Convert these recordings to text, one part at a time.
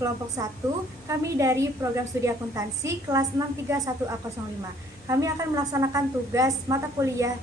kelompok 1, kami dari program studi akuntansi kelas 631A05. Kami akan melaksanakan tugas mata kuliah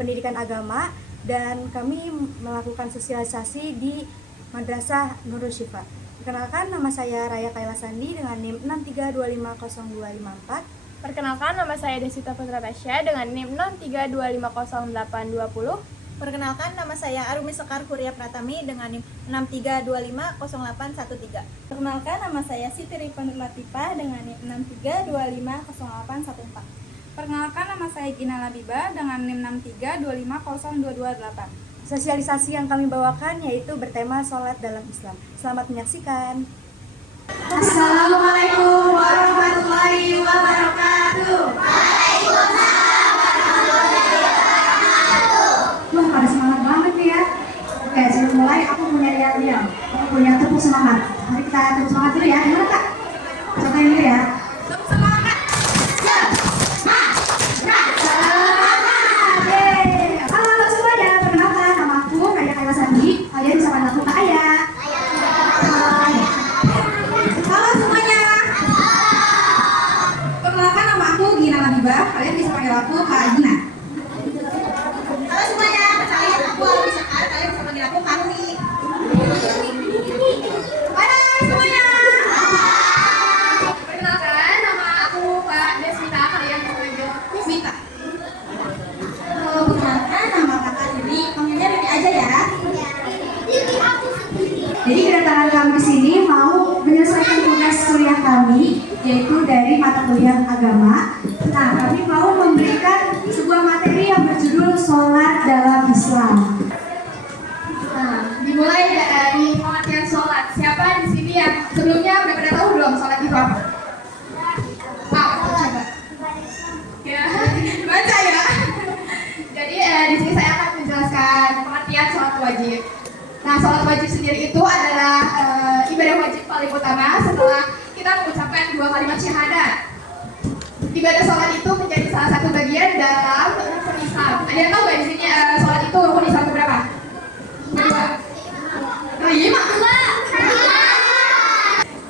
pendidikan agama dan kami melakukan sosialisasi di Madrasah Nurul Syifa. Perkenalkan, nama saya Raya Kaila Sandi dengan NIM 632500254. Perkenalkan, nama saya Desita Putra Tasya dengan NIM 632500820. Perkenalkan, nama saya Arumi Sekar Huria Pratami dengan NIM 632500813. Perkenalkan, nama saya Siti Rifan Latifah dengan NIM 632500814. Perkenalkan, nama saya Gina Labibah dengan NIM 632502228. Sosialisasi yang kami bawakan yaitu bertema sholat dalam Islam. Selamat menyaksikan. Assalamualaikum warahmatullahi wabarakatuh. Waalaikumsalam warahmatullahi wabarakatuh. Wah, pada semangat banget nih ya. Oke, sebelum mulai aku punya yel-yel. Aku punya tepuk semangat. Mari kita tepuk semangat dulu ya. Gimana Kak? Contohin dulu ya. Tepuk semangat. Halo semuanya, perkenalkan nama aku Raya Kaila Sandi. Kalian bisa panggil aku Kak Aya. Halo semuanya. Perkenalkan nama aku Gina Labibah. Kalian bisa panggil aku Kak Gina. Halo semuanya, kenalin aku Arumi Sekar. Kalian bisa panggil aku Karni. Hai semuanya. Perkenalkan, nama aku Kak Deswita, kalian bisa panggil Mita. Halo, perkenalkan nama kakak Riri. Panggilnya Riri aja ya. Jadi kedatangan kami di sini mau menyelesaikan tugas kuliah kami, yaitu dari mata kuliah agama. Nah, kami mau memberikan sebuah materi yang berjudul sholat dalam Islam. Nah, dimulai dari pengertian sholat. Siapa di sini yang sebelumnya udah pada tahu belum sholat itu apa? Coba. Ya, baca ya. Jadi di sini saya akan menjelaskan pengertian sholat wajib. Nah, sholat wajib sendiri itu adalah ibadah wajib paling utama setelah kita mengucapkan 2 kalimat syahadat. Ibadah sholat itu menjadi salah satu bagian dalam rukun Islam. Ada yang tahu nggak di sini sholat itu rukun Islam berapa? Berapa? 5.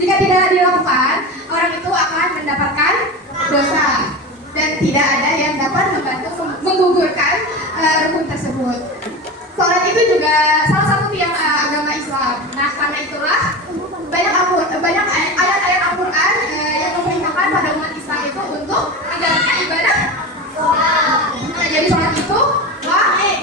Jika tidak dilakukan, orang itu akan mendapatkan dosa dan tidak ada yang dapat membantu menggugurkan rukun tersebut. Sholat itu juga salah satu tiang agama Islam. Nah, karena itulah banyak ayat-ayat Al-Quran yang memerintahkan pada umat Islam itu untuk menjalankan ibadah sholat. Nah, jadi sholat itu wajib.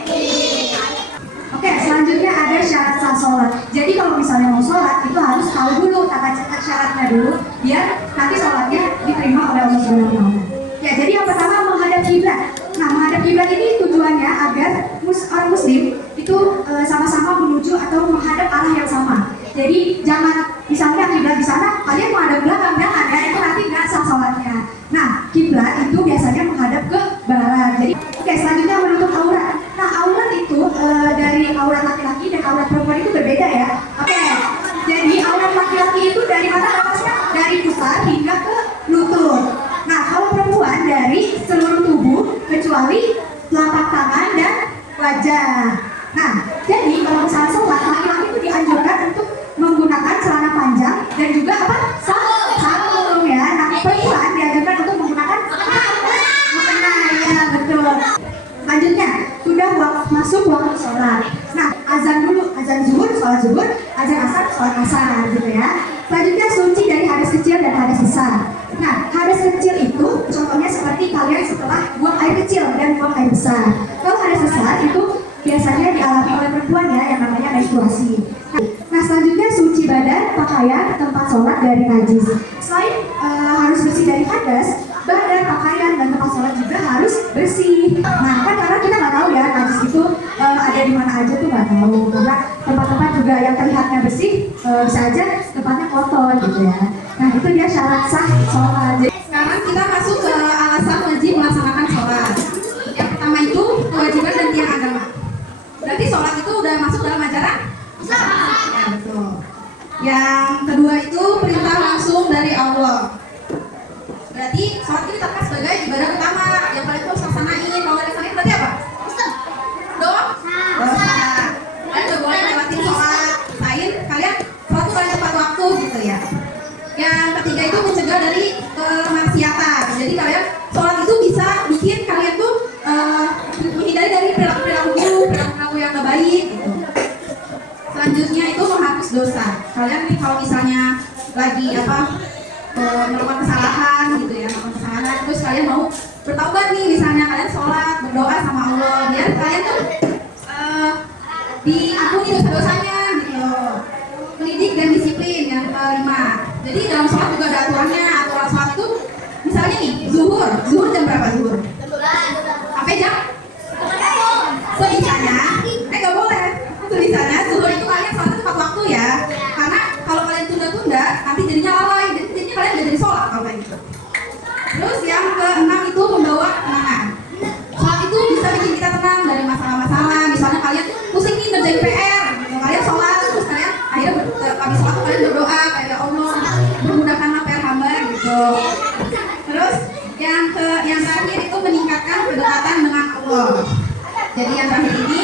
Oke, selanjutnya ada syarat sah sholat. Jadi kalau misalnya mau sholat itu harus tahu dulu tata syaratnya dulu, biar nanti sholatnya diterima oleh Allah Subhanahu wa Ta'ala. Ya, jadi yang pertama menghadap kiblat. Nah, menghadap kiblat ini tujuannya agar orang Muslim itu sama-sama menuju atau menghadap arah yang sama. Jadi jangan misalnya kiblat di sana, kalian menghadap belakang, jangan ya, itu nanti nggak sah sholatnya. Nah, kiblat itu biasanya menghadap ke barat. Jadi, oke, selanjutnya menutup aurat. Nah, aurat itu dari aurat laki-laki dan aurat perempuan itu berbeda ya. Oke, jadi aurat laki-laki itu dari mana atasnya? Dari pusar hingga ke lutut. Nah, kalau perempuan dari seluruh tubuh kecuali telapak tangan dan wajah. Nah, jadi kalau misalnya sholat, laki-laki itu dianjurkan untuk menggunakan celana panjang dan juga apa? Sarung ya. Nah, perempuan dianjurkan untuk menggunakan mukena ya, betul. Selanjutnya, sudah masuk waktu sholat. Nah, azan dulu, azan zuhur, sholat zuhur, azan asar, sholat asar gitu ya. Selanjutnya suci dari hadas kecil dan hadas besar. Nah, hadas kecil itu contohnya seperti kalian setelah buang air kecil dan buang air besar. Kalau hadas besar itu biasanya dialami oleh perempuan ya, yang namanya menstruasi. Nah, selanjutnya suci badan, pakaian, tempat sholat dari najis. Selain harus bersih dari hadas, badan, pakaian, dan tempat sholat juga harus bersih. Nah, kan karena kita nggak tahu ya najis itu ada di mana aja tuh nggak tahu. Karena tempat-tempat juga yang terlihatnya bersih bisa aja tempatnya kotor gitu ya. Nah, itu dia syarat sah sholat. Sekarang kita masuk ke alasan wajib melaksanakan sholat. Yang pertama itu kewajiban dan tiang agama. Berarti sholat itu udah masuk dalam ajaran Islam. Ya, betul. Yang kedua itu perintah langsung dari Allah. Berarti sholat ini terkait sebagai ibadah utama yang kalian harus laksanain. Kalau nggak laksanain berarti apa? Dosa. Kalian nggak boleh lewatin sholat. Kalian sholat tuh kalian tepat waktu gitu ya. Yang ketiga itu mencegah dari kemaksiatan. Jadi kalian sholat itu bisa bikin kalian tuh menghindari dari perilaku yang gak baik gitu. Selanjutnya itu menghapus dosa. Kalian nih kalau misalnya lagi melakukan kesalahan gitu ya, melakukan kesalahan, terus kalian mau bertaubat nih, misalnya kalian sholat berdoa sama Allah biar kalian tuh diampuni dosa-dosanya gitu. Mendidik dan disiplin yang kelima. Jadi dalam sholat juga ada aturannya. Aturan sholat itu misalnya nih zuhur jam berapa zuhur? Sampai jam? Sebisanya, nggak boleh. Sebisanya zuhur itu kalian sholat tepat waktu ya. Karena kalau kalian tunda-tunda, nanti jadinya lalai. Jadinya kalian nggak jadi sholat kalau kayak gitu. Terus yang keenam itu membawa kemenangan. Sholat itu bisa bikin kita tenang dari masalah-masalah. Misalnya kalian pusing nih ngerjain PR, gitu. Kalian sholat terus kalian akhirnya habis sholat kalian berdoa kayak ya Allah memudahkanlah PR hamba gitu. Terus yang terakhir itu meningkatkan kedekatan dengan Allah. Jadi yang terakhir ini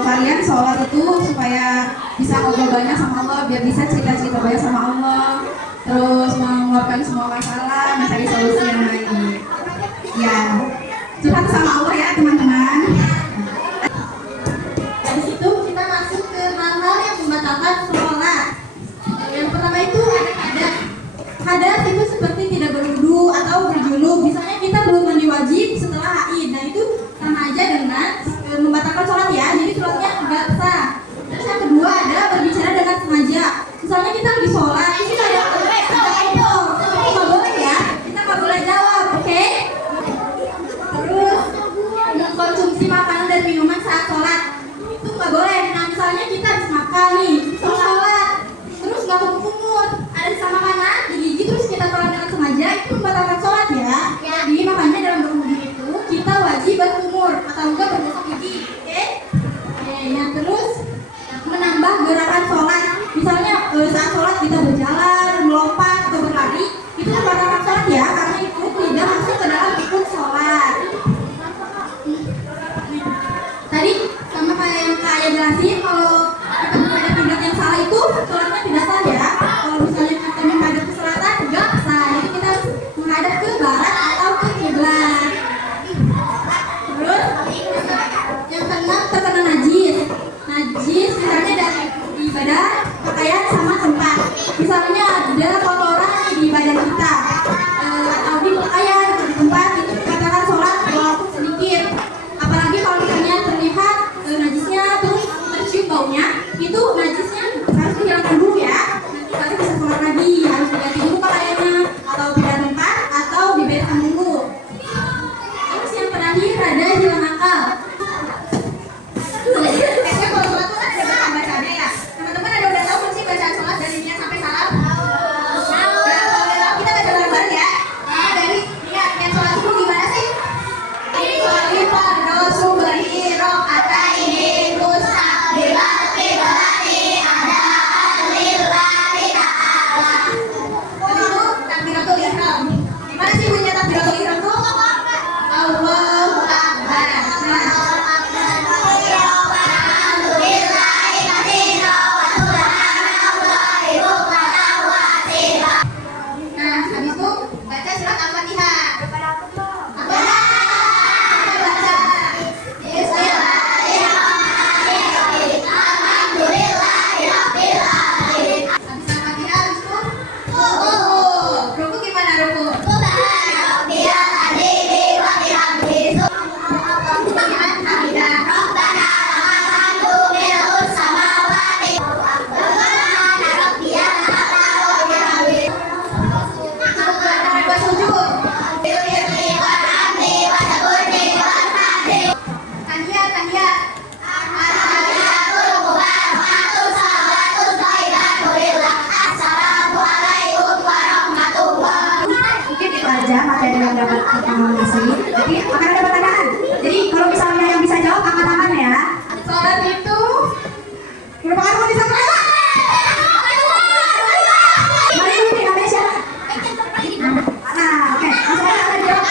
kalian sholat itu supaya bisa ngobrol banyak sama Allah, biar bisa cerita-cerita banyak sama Allah, terus mengeluarkan semua masalah, mencari solusi yang baik. Ya, curhat sama Allah ya teman-teman. Dari situ kita masuk ke hal-hal yang membatalkan sholat. Yang pertama itu ada hadas. Hadas itu seperti tidak berwudu atau berjunub. Misalnya kita belum mandi wajib setelah haid. Nah itu sama aja dengan membatalkan sholat ya. Jadi sholatnya nggak sah. Terus yang kedua ada berbicara dengan sengaja. Misalnya kita lagi sholat, kita ada ngobrol, nggak boleh ya. Kita nggak boleh jawab, oke? Terus mengkonsumsi makanan dan minuman saat sholat itu nggak boleh. Nah misalnya kita habis makan nih, terus sholat, terus nggak kumur, ada sisa makanan di gigi terus kita telan dengan sengaja, itu membatalkan sholat ya. Jadi makanya dalam berwudu itu kita wajib berkumur atau enggak bergosok gigi, oke? Nah terus menambah gerakan sholat. Misalnya saat sholat kita berjalan, melompat atau berlari, itu membatalkan sholat ya, karena itu tidak masuk ke dalam rukun sholat. Tadi sama kayak yang Kak Aya jelasin, kalau kita menghadap kiblat yang salah itu sholatnya tidak sah ya. Kalau misalnya kita menghadap ke selatan juga sah, jadi kita harus menghadap ke barat atau ke kiblat. Terus yang keenam terkena najis. Najis misalnya dari di badan, pakaian sama tempat. Misalnya ada kotoran di badan kita atau di pakaian atau di tempat, itu dikatakan sholat walaupun sedikit. Apalagi kalau misalnya terlihat najisnya terus tercium baunya, itu najisnya harus dihilangkan dulu ya. Nanti kalian bisa sholat lagi, harus diganti dulu pakaiannya atau pindah tempat atau dibereskan dulu. Terus yang terakhir ada hilang akal. Biasanya kalau sholat tuh kan ada bacaan-bacaannya ya. Teman-teman ada udah tahu belum sih bacaan sholat dari niat sampai salam? Ya, kalau udah tahu kita baca bareng-bareng ya. Nah, dari niat sholat itu gimana sih? Ini fardu subuhi rokaataini mustaqbilal qiblati adaan lillahi ta'ala. Habis itu takbiratul ihram. Gimana sih bunyinya takbiratul ihram tuh? Allahu Akbar. Nah, habis itu baca surat Al-Fatihah. Apa? Kita baca. Habis Al-Fatihah, habis itu ruku gimana ruku? Dengan hamidah. Antara dua sujud. Tahiyat. Mungkin itu aja materi yang dapat kita ngisi. Jadi akan ada pertanyaan. Jadi kalau misalnya yang bisa jawab angkat tangan ya. Sholat itu merupakan rukun Islam. Mari dulu nih, namanya siapa? Nah, oke. Langsung aja akan jawab.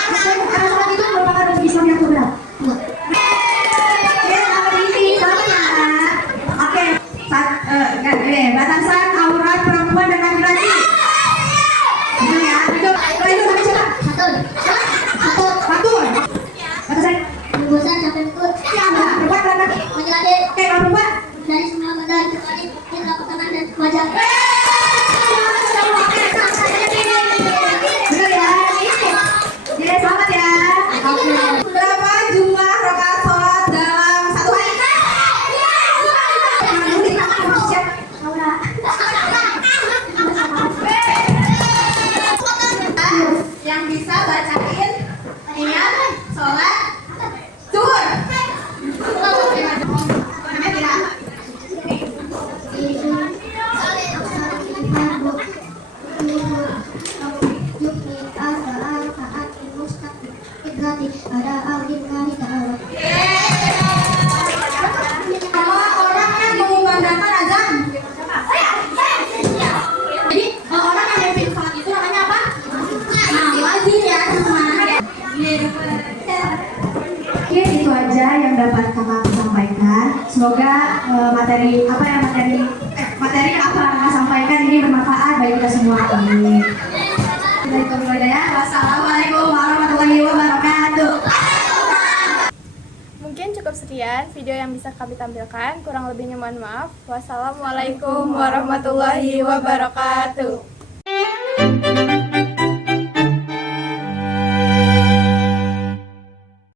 Karena sholat itu merupakan rukun Islam yang keberapa? Oke, nama diisi. Selanjutnya. Oke. Batasan aurat perempuan dan laki-laki. aja. Bener ya? Oke, selamat ya. Oke. Berapa jumlah rakaat sholat dalam satu hari? Yang bisa bacain niat sholat zuhur. Namanya tidak. Ada Allah Ta'ala. Nama orang yang mengumandangkan azan. Jadi orang yang mimpin sholat itu namanya apa? Nah, wajib ya teman-teman. Oke, itu aja yang dapat kakak sampaikan. Semoga materi apa yang kakak sampaikan ini bermanfaat bagi kita semua. Amin. Wassalamualaikum warahmatullahi wabarakatuh. Mungkin cukup sekian video yang bisa kami tampilkan. Kurang lebihnya mohon maaf. Wassalamualaikum warahmatullahi wabarakatuh.